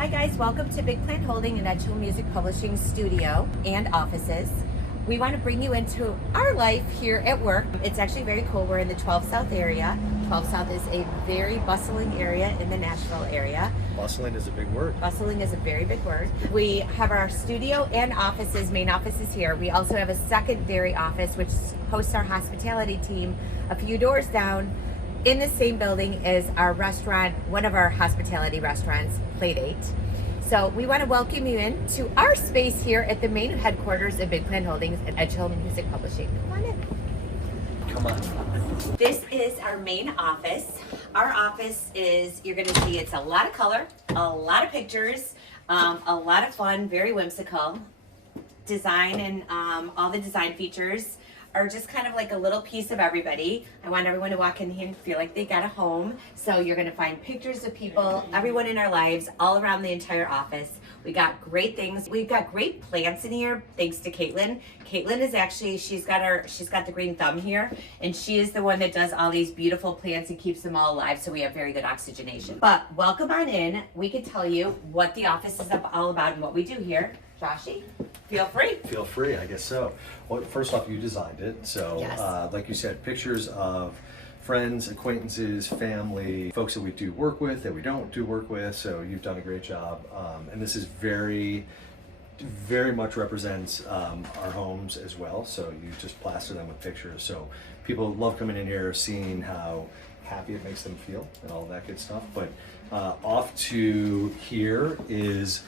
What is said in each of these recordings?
Hi guys, welcome to Big Plant Holding and Edgehill Music Publishing Studio and offices. We want to bring you into our life here at work. It's actually very cool. We're in the 12 South area. 12 South is a very bustling area in the Nashville area. Bustling is a big word. Bustling is a very big word. We have our studio and offices, main offices here. We also have a secondary office which hosts our hospitality team a few doors down in the same building as our restaurant, one of our hospitality restaurants, Playdate. So we want to welcome you in to our space here at the main headquarters of Big Plant Holdings and Edgehill Music Publishing. Come on in. Come on. This is our main office. Our office is, you're going to see, it's a lot of color, a lot of pictures, a lot of fun, very whimsical design, and all the design features are just kind of like a little piece of everybody. I want everyone to walk in here and feel like they got a home. So you're gonna find pictures of people, everyone in our lives, all around the entire office. We got great things. We've got great plants in here, thanks to Caitlin. Caitlin is actually, she's got the green thumb here, and she is the one that does all these beautiful plants and keeps them all alive, so we have very good oxygenation. But welcome on in. We can tell you what the office is all about and what we do here. Joshy, feel free. Feel free, I guess so. Well, first off, you designed it. So, Yes. Like you said, pictures of friends, acquaintances, family, folks that we do work with, that we don't do work with. So you've done a great job. And this is very much represents our homes as well. So you just plaster them with pictures. So people love coming in here, seeing how happy it makes them feel and all that good stuff. But off to here is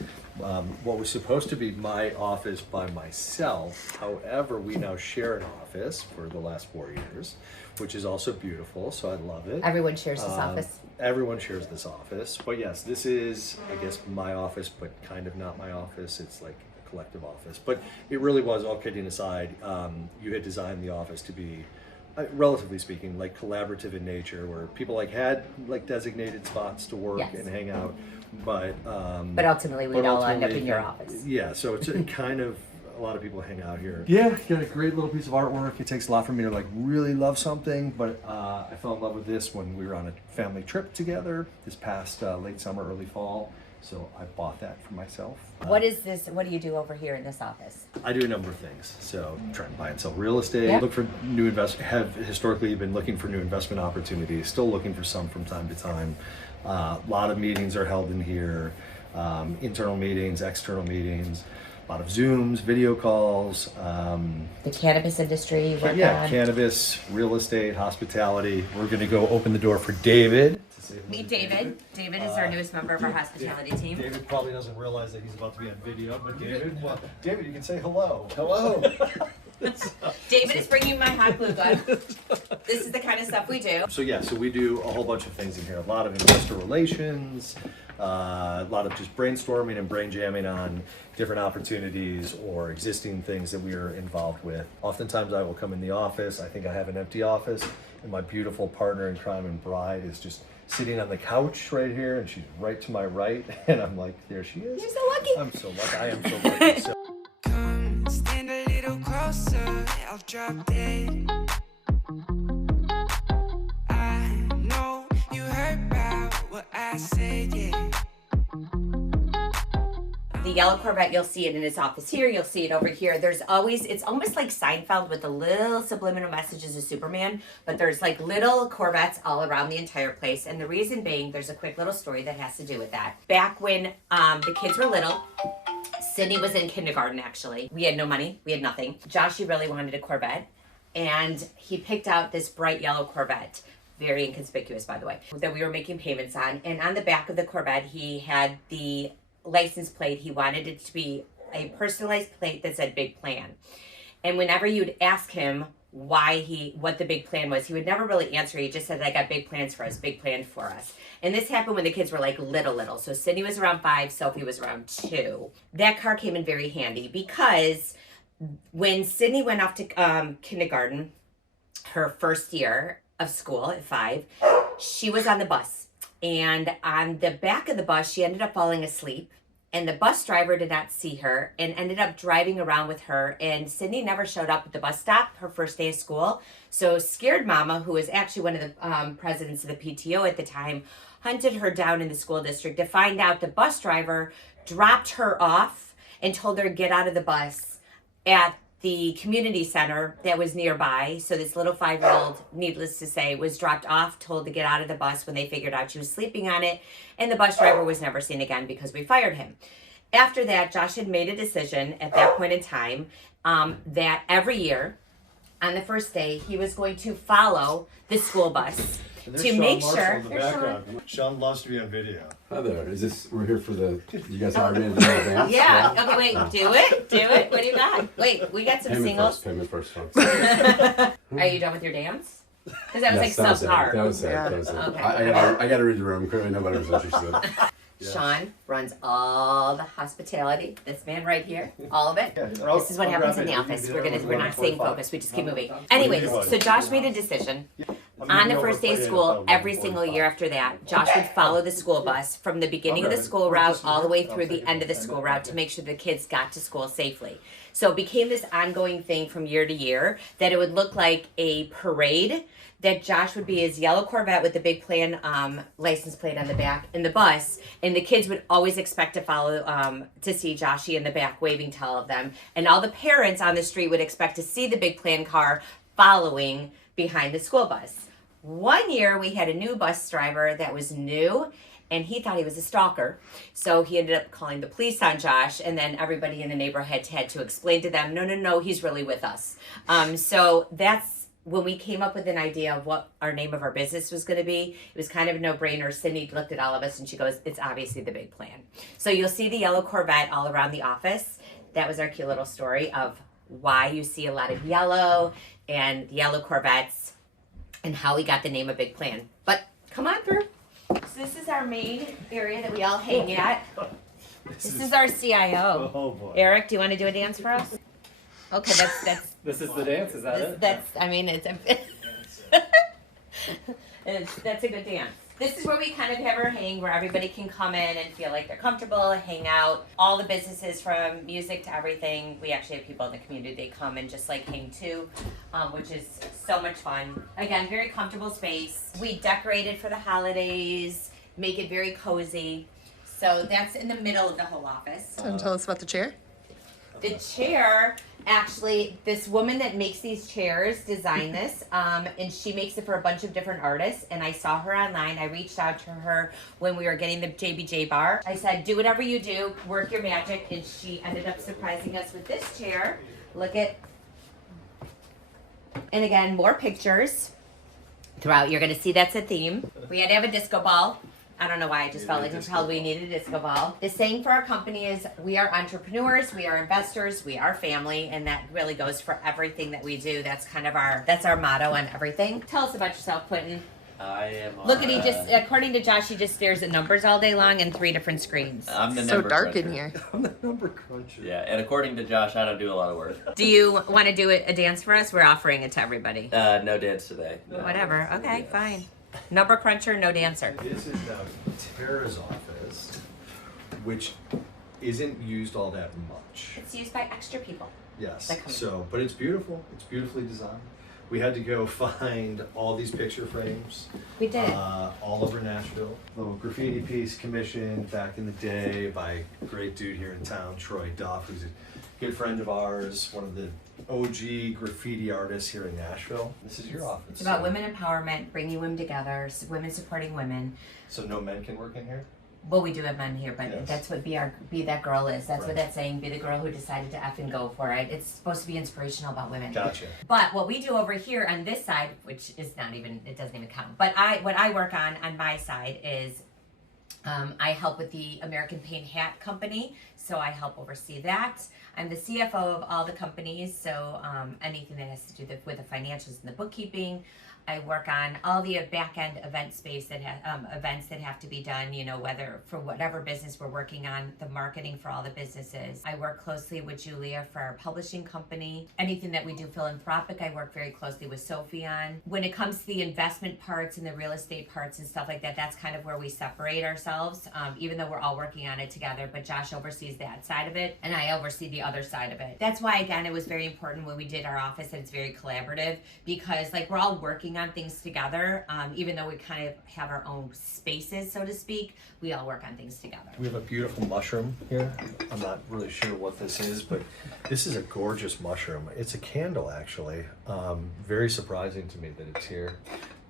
what was supposed to be my office by myself. However, we now share an office for the last 4 years, which is also beautiful, so I love it. Everyone shares this office. Everyone shares this office. But yes, this is, I guess, my office, but kind of not my office. It's like a collective office. But it really was, all kidding aside, you had designed the office to be, relatively speaking, like collaborative in nature, where people had designated spots to work Yes. and hang out, but Ultimately, we'd all end up in your office. Yeah, so it's kind of, a lot of people hang out here. Yeah, got a great little piece of artwork. It takes a lot for me to really love something, but I fell in love with this when we were on a family trip together this past late summer, early fall. So I bought that for myself. What is this? What do you do over here in this office? I do a number of things. So try and buy and sell real estate, Yeah. look for new have historically been looking for new investment opportunities, still looking for some from time to time. A lot of meetings are held in here, internal meetings, external meetings, a lot of Zooms, video calls. The cannabis industry you work on? Cannabis, real estate, hospitality. We're gonna go open the door for David. Meet David. David is our newest member of our hospitality team. David probably doesn't realize that he's about to be on video, but David, David, you can say hello. Hello. David is bringing my hot glue gun. This is the kind of stuff we do. So we do a whole bunch of things in here. A lot of investor relations, a lot of just brainstorming and brain jamming on different opportunities or existing things that we are involved with. Oftentimes I will come in the office, I think I have an empty office, and my beautiful partner in crime and bride is just sitting on the couch right here, and she's right to my right, and I'm like, there she is. You're so lucky. I'm so lucky. I am so lucky. So. Come stand a little closer, I'll drop dead. I know you heard about what I said, yeah. The yellow Corvette, you'll see it in his office here. You'll see it over here. There's always, it's almost like Seinfeld with the little subliminal messages of Superman, but there's little Corvettes all around the entire place. And the reason being, there's a quick little story that has to do with that. Back when the kids were little, Sydney was in kindergarten, actually. We had no money. We had nothing. Joshy really wanted a Corvette, and he picked out this bright yellow Corvette. Very inconspicuous, by the way, that we were making payments on. And on the back of the Corvette, he had the license plate. He wanted it to be a personalized plate that said Big Plan. And whenever you'd ask him what the big plan was, he would never really answer. He just said, I got big plans for us, big plan for us. And this happened when the kids were little. So Sydney was around 5, Sophie was around 2. That car came in very handy because when Sydney went off to kindergarten, her first year of school at 5, she was on the bus. And on the back of the bus, she ended up falling asleep. And the bus driver did not see her and ended up driving around with her. And Sydney never showed up at the bus stop her first day of school. So Scared Mama, who was actually one of the presidents of the PTO at the time, hunted her down in the school district to find out the bus driver dropped her off and told her to get out of the bus at the community center that was nearby. So this little 5-year-old, needless to say, was dropped off, told to get out of the bus when they figured out she was sleeping on it. And the bus driver was never seen again because we fired him. After that, Josh had made a decision at that point in time that every year on the first day, he was going to follow the school bus to make sure. Sean loves to be on video. Hi there. We're here for you guys hired me in advance? Yeah. Okay, wait. Do it. What do you got? Wait, we got some singles. Payment first, folks. Are you done with your dance? Because that was like subpar. That was it. Okay. I got to read the room. Clearly nobody was interested. Sean runs all the hospitality. This man right here, all of it. Yeah, This is what happens in the office. We're not staying focused. We just keep moving. Anyways, so Josh made a decision. On the first day of school, every single year after that, Josh would follow the school bus from the beginning of the school route all the way through the end of the school route to make sure the kids got to school safely. So it became this ongoing thing from year to year that it would look like a parade, that Josh would be his yellow Corvette with the big plan license plate on the back in the bus, and the kids would always expect to follow to see Joshy in the back waving to all of them, and all the parents on the street would expect to see the big plan car following behind the school bus. One year we had a new bus driver that was new, and he thought he was a stalker. So he ended up calling the police on Josh, and then everybody in the neighborhood had to explain to them, no, he's really with us. So that's when we came up with an idea of what our name of our business was going to be. It was kind of a no-brainer. Cindy looked at all of us and she goes, it's obviously the big plan. So you'll see the yellow Corvette all around the office. That was our cute little story of why you see a lot of yellow and yellow Corvettes and how we got the name of Big Plan. But come on through. So this is our main area that we all hang at. This is our CIO. Oh boy. Eric, do you want to do a dance for us? Okay, that's This is the dance, is that it? that's I mean it's that's a good dance. This is where we kind of have our hang, where everybody can come in and feel like they're comfortable, hang out. All the businesses from music to everything. We actually have people in the community, they come and just like hang too, which is so much fun. Again, very comfortable space. We decorated for the holidays, make it very cozy. So that's in the middle of the whole office. And tell us about the chair. The chair, actually, this woman that makes these chairs designed this, and she makes it for a bunch of different artists. And I saw her online. I reached out to her when we were getting the JBJ bar. I said, do whatever you do, work your magic. And she ended up surprising us with this chair. Look at, and again, more pictures throughout. You're going to see that's a theme. We had to have a disco ball. I don't know why, I just felt like compelled we needed a disco ball. The saying for our company is we are entrepreneurs, we are investors, we are family, and that really goes for everything that we do. That's kind of that's our motto on everything. Tell us about yourself, Quentin. I am. Look at he just, according to Josh, he just stares at numbers all day long and 3 different screens. I'm the So number dark cruncher. in here. I'm the number cruncher. Yeah, and according to Josh, I don't do a lot of work. Do you want to do a dance for us? We're offering it to everybody. No dance today. No. Whatever. Okay, Yes. fine. Number cruncher, no dancer. This is now Tara's office, which isn't used all that much. It's used by extra people. Yes. That comes- So, but it's beautiful. It's beautifully designed. We had to go find all these picture frames. We did. All over Nashville. Little graffiti piece commissioned back in the day by a great dude here in town, Troy Duff, who's a good friend of ours, one of the OG graffiti artists here in Nashville. This is your office. It's about so- women empowerment, bringing women together, women supporting women. So no men can work in here? Well, we do have men here, but Yes. that's what be that girl is. That's what Right. that's saying. Be the girl who decided to F and go for it. It's supposed to be inspirational about women. Gotcha. But what we do over here on this side, which is not even, it doesn't even count. But what I work on my side is I help with the American Paint Hat Company, so I help oversee that. I'm the CFO of all the companies, so anything that has to do with the financials and the bookkeeping. I work on all the back-end event space that events that have to be done, you know, whether for whatever business we're working on, the marketing for all the businesses. I work closely with Julia for our publishing company. Anything that we do philanthropic, I work very closely with Sophie on. When it comes to the investment parts and the real estate parts and stuff like that, that's kind of where we separate ourselves, even though we're all working on it together. But Josh oversees that side of it, and I oversee the other side of it. That's why, again, it was very important when we did our office that it's very collaborative, because like we're all working working on things together. Even though we kind of have our own spaces, so to speak, we all work on things together. We have a beautiful mushroom here. I'm not really sure what this is, but this is a gorgeous mushroom. It's a candle, actually. Very surprising to me that it's here,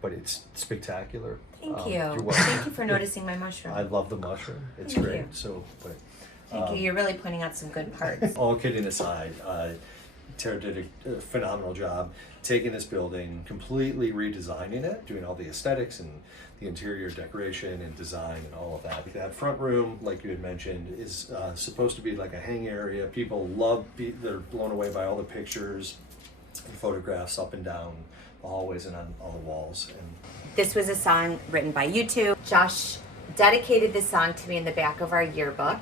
but it's spectacular. Thank you. You're welcome. Thank you for noticing my mushroom. I love the mushroom. It's Thank great. you. So, but Thank you. You're really pointing out some good parts. all kidding aside, Tara did a phenomenal job taking this building, completely redesigning it, doing all the aesthetics and the interior decoration and design and all of that. That front room, like you had mentioned, is supposed to be like a hang area. People they're blown away by all the pictures and photographs up and down the hallways and on all the walls. And This was a song written by you two. Josh dedicated this song to me in the back of our yearbook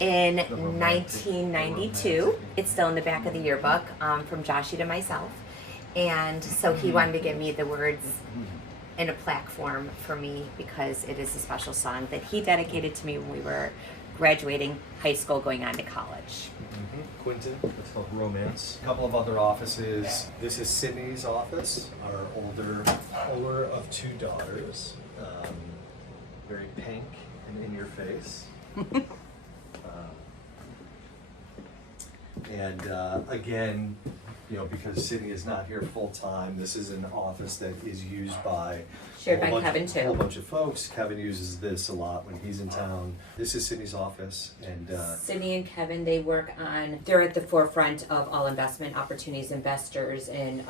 in 1992. It's still in the back of the yearbook, from Joshy to myself. And so he wanted to give me the words in a plaque form for me because it is a special song that he dedicated to me when we were graduating high school, going on to college. Quinton, it's called Romance. A couple of other offices. This is Sydney's office, our older of two daughters. Very pink and in your face. Again, you know, because Sydney is not here full time, this is an office that is used by Shared a by whole bunch- Kevin, too. A whole bunch of folks. Kevin uses this a lot when he's in town. This is Sydney's office, and Sydney and Kevin, they're at the forefront of all investment opportunities, investors, and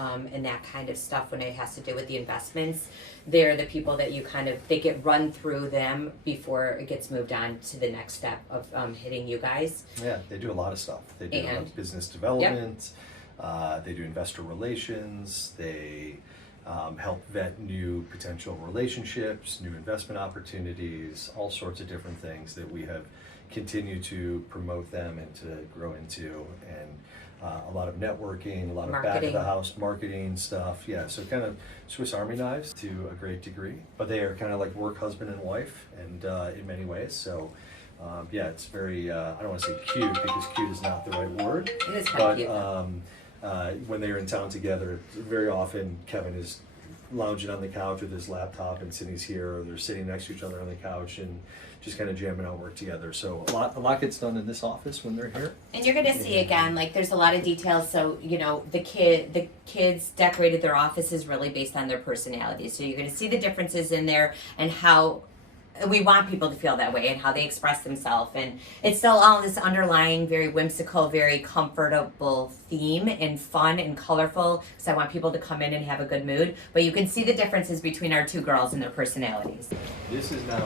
that kind of stuff when it has to do with the investments. They're the people that they get run through them before it gets moved on to the next step of hitting you guys. yeah, they do a lot of stuff. They do And- business development. They do investor relations. They help vet new potential relationships, new investment opportunities, all sorts of different things that we have continued to promote them and to grow into. And a lot of networking, a lot of back of Marketing. the house marketing stuff. Yeah, so kind of Swiss Army knives to a great degree. But they are kind of like work husband and wife, and in many ways. So yeah, it's very, I don't want to say cute because cute is not the right word. It is kind But of cute. when they're in town together, very often Kevin is lounging on the couch with his laptop and Sydney's here, or they're sitting next to each other on the couch and just kind of jamming out work together. So a lot gets done in this office when they're here. And you're gonna see again, like there's a lot of details. So you know, the kids decorated their offices really based on their personalities. So you're gonna see the differences in there and how we want people to feel that way and how they express themselves. And it's still all this underlying, very whimsical, very comfortable theme and fun and colorful. So I want people to come in and have a good mood. But you can see the differences between our two girls and their personalities. This is now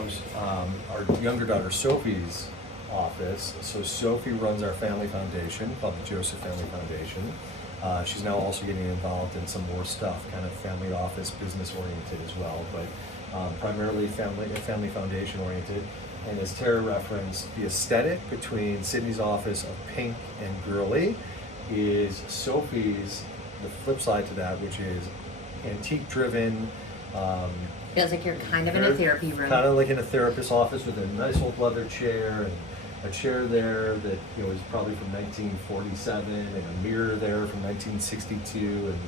our younger daughter Sophie's office. So Sophie runs our family foundation called the Joseph Family Foundation. She's now also getting involved in some more stuff, kind of family office, business oriented as well, but primarily family foundation oriented. And as Tara referenced, the aesthetic between Sydney's office of pink and girly is Sophie's, the flip side to that, which is antique driven. Feels like you're kind of in a therapy room. Kind of like in a therapist's office with a nice old leather chair and a chair there that is probably from 1947 and a mirror there from 1962 and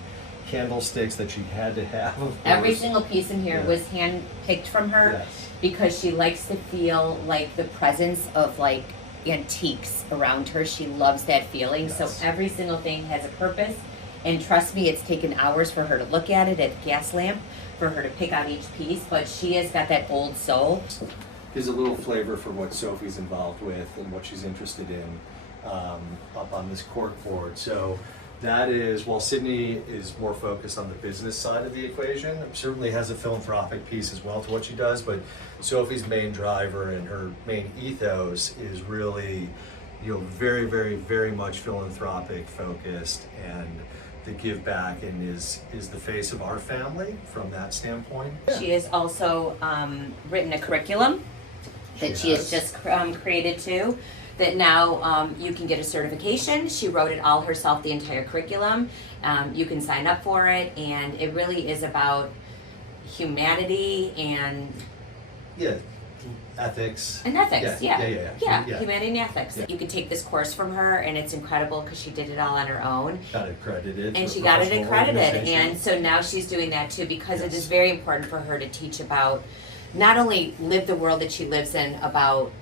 candlesticks that she had to have. Of Every course. single piece in here Yeah. was hand picked from her Yes. because she likes to feel like the presence of like antiques around her. She loves that feeling. Yes. So every single thing has a purpose. And trust me, it's taken hours for her to look at it at gas lamp for her to pick out each piece, but she has got that old soul. Gives a little flavor for what Sophie's involved with and what she's interested in up on this cork board. So that is, while Sydney is more focused on the business side of the equation, certainly has a philanthropic piece as well to what she does, but Sophie's main driver and her main ethos is really, very, very, very much philanthropic focused and the give back, and is the face of our family from that standpoint. She has also written a curriculum that she has just created too, that now you can get a certification. She wrote it all herself, the entire curriculum. You can sign up for it, and it really is about humanity and Yeah, ethics. And ethics, yeah. Yeah. Humanity and ethics. Yeah. You could take this course from her, and it's incredible because she did it all on her own. Got it accredited. And for she got it professional accredited, organization. and so now she's doing that too because it Yes. is very important for her to teach about not only live the world that she lives in, about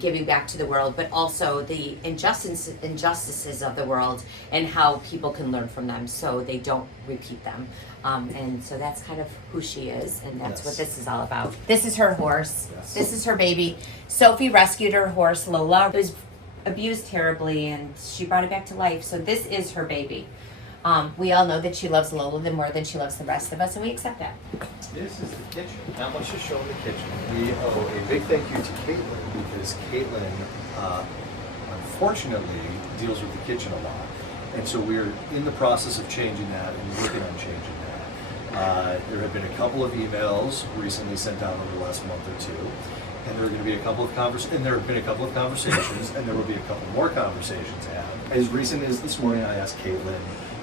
giving back to the world, but also the injustices of the world and how people can learn from them so they don't repeat them. And so that's kind of who she is, and that's what Yes. this is all about. This is her horse. Yes. This is her baby. Sophie rescued her horse, Lola. It was abused terribly, and she brought it back to life. So this is her baby. We all know that she loves Lola more than she loves the rest of us, and we accept that. This is the kitchen. Not much to show in the kitchen. We owe a big thank you to Caitlin because Caitlin, unfortunately, deals with the kitchen a lot. And so we're in the process of changing that and working on changing that. There have been a couple of emails recently sent out over the last month or two. And there are going to be a couple of conversations, and there have been a couple of conversations, and there will be a couple more conversations to have. As recent as this morning, I asked Caitlin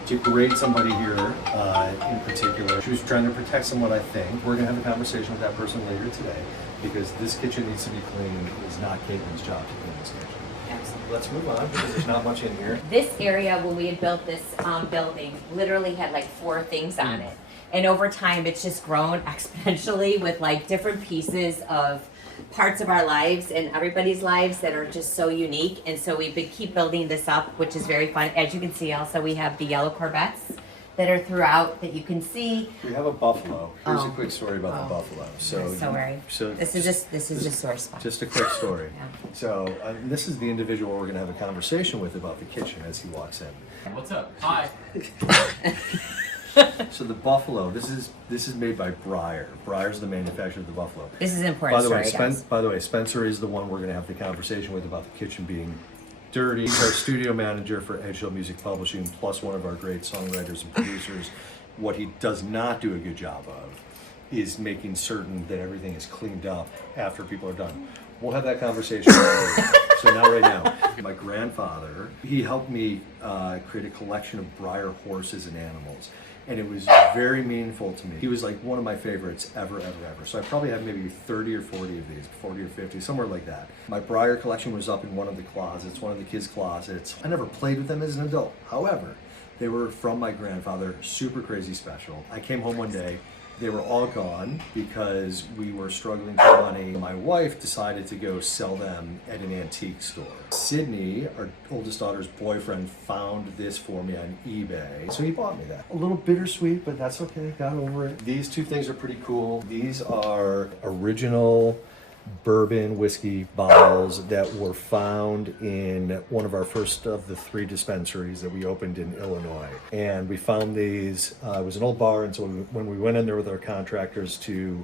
to grade somebody here in particular. She was trying to protect someone, I think. We're going to have a conversation with that person later today because this kitchen needs to be clean. It is not Caitlin's job to clean this kitchen. Absolutely. Let's move on because there's not much in here. This area, when we had built this building, literally had like 4 things on it. And over time, it's just grown exponentially with like different pieces of parts of our lives and everybody's lives that are just so unique. And so we've been keep building this up, which is very fun. As you can see, also we have the yellow Corvettes that are throughout that you can see. We have a buffalo. Here's a Oh. quick story about the buffalo. So, So very. This is a sore spot. Just a quick story. Yeah. So this is the individual we're going to have a conversation with about the kitchen as he walks in. What's up? Hi. So the buffalo, this is made by Breyer. Breyer's the manufacturer of the buffalo. This is an important story, guys. By the way, Spencer is the one we're going to have the conversation with about the kitchen being dirty. He's our studio manager for Edge Hill Music Publishing, plus one of our great songwriters and producers. What he does not do a good job of is making certain that everything is cleaned up after people are done. We'll have that conversation later. So not right now. My grandfather, he helped me create a collection of Breyer horses and animals. And it was very meaningful to me. He was like one of my favorites ever. So I probably have maybe 30 or 40 of these, 40 or 50, somewhere like that. My Breyer collection was up in one of the closets, one of the kids' closets. I never played with them as an adult. However, they were from my grandfather, super crazy special. I came home one day, they were all gone because we were struggling for money. My wife decided to go sell them at an antique store. Sydney, our oldest daughter's boyfriend, found this for me on eBay. So he bought me that. A little bittersweet, but that's okay, got over it. These 2 things are pretty cool. These are original bourbon whiskey bottles that were found in one of our first of the 3 dispensaries that we opened in Illinois. And we found these, it was an old bar, and so when we went in there with our contractors to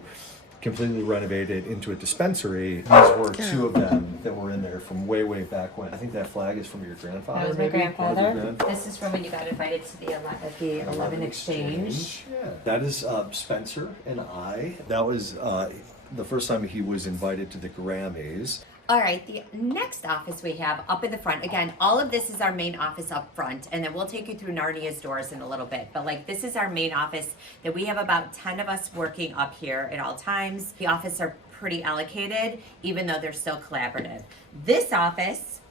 completely renovate it into a dispensary, these were 2 of them that were in there from way back when. I think that flag is from your grandfather. That was my maybe? Or your grandfather. grandfather? This is from when you got invited to the 11 exchange. Yeah. That is Spencer and I. That was the first time he was invited to the Grammys. All right, the next office we have up in the front, again, all of this is our main office up front, and then we'll take you through Narnia's doors in a little bit. But like, this is our main office that we have about 10 of us working up here at all times. The offices are pretty allocated, even though they're still collaborative. This office,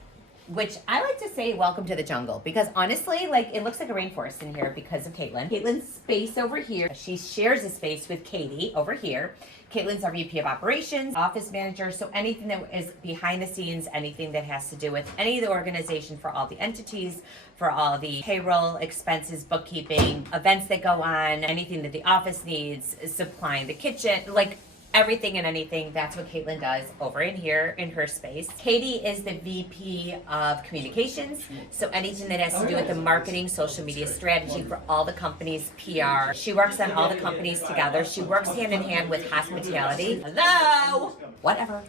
which I like to say, welcome to the jungle, because honestly, like, it looks like a rainforest in here because of Caitlin. Caitlin's space over here, she shares a space with Katie over here. Caitlin's our VP of Operations, office manager, so anything that is behind the scenes, anything that has to do with any of the organization for all the entities, for all the payroll, expenses, bookkeeping, events that go on, anything that the office needs, supplying the kitchen, like everything and anything, that's what Caitlin does over in here in her space. Katie is the VP of Communications, so anything that has to do with the marketing, social media strategy for all the companies, PR. She works on all the companies together. She works hand in hand with hospitality. Hello? Whatever.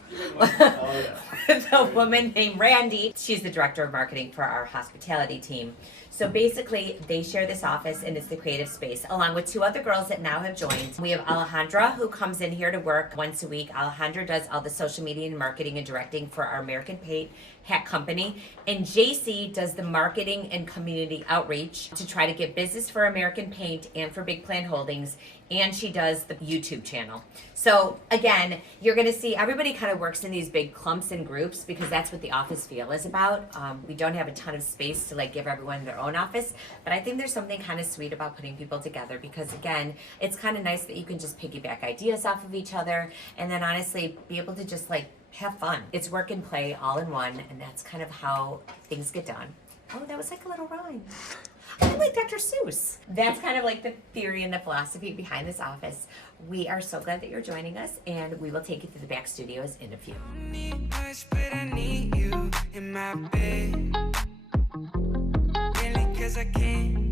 The woman named Randy, she's the director of marketing for our hospitality team. So basically, they share this office and it's the creative space, along with 2 other girls that now have joined. We have Alejandra, who comes in here to work once a week. Alejandra does all the social media and marketing and directing for our American Paint hat company. And JC does the marketing and community outreach to try to get business for American Paint and for Big Plan Holdings. And she does the YouTube channel. So again, you're gonna see everybody kind of works in these big clumps and groups because that's what the office feel is about. We don't have a ton of space to like give everyone their own office, but I think there's something kind of sweet about putting people together because again, it's kind of nice that you can just piggyback ideas off of each other and then honestly be able to just like have fun. It's work and play all in one, and that's kind of how things get done. Oh, that was like a little rhyme. I'm like Dr. Seuss. That's kind of like the theory and the philosophy behind this office. We are so glad that you're joining us, and we will take you through the back studios in a few. Don't need much, but I need you in my bed. Really, 'cause I can't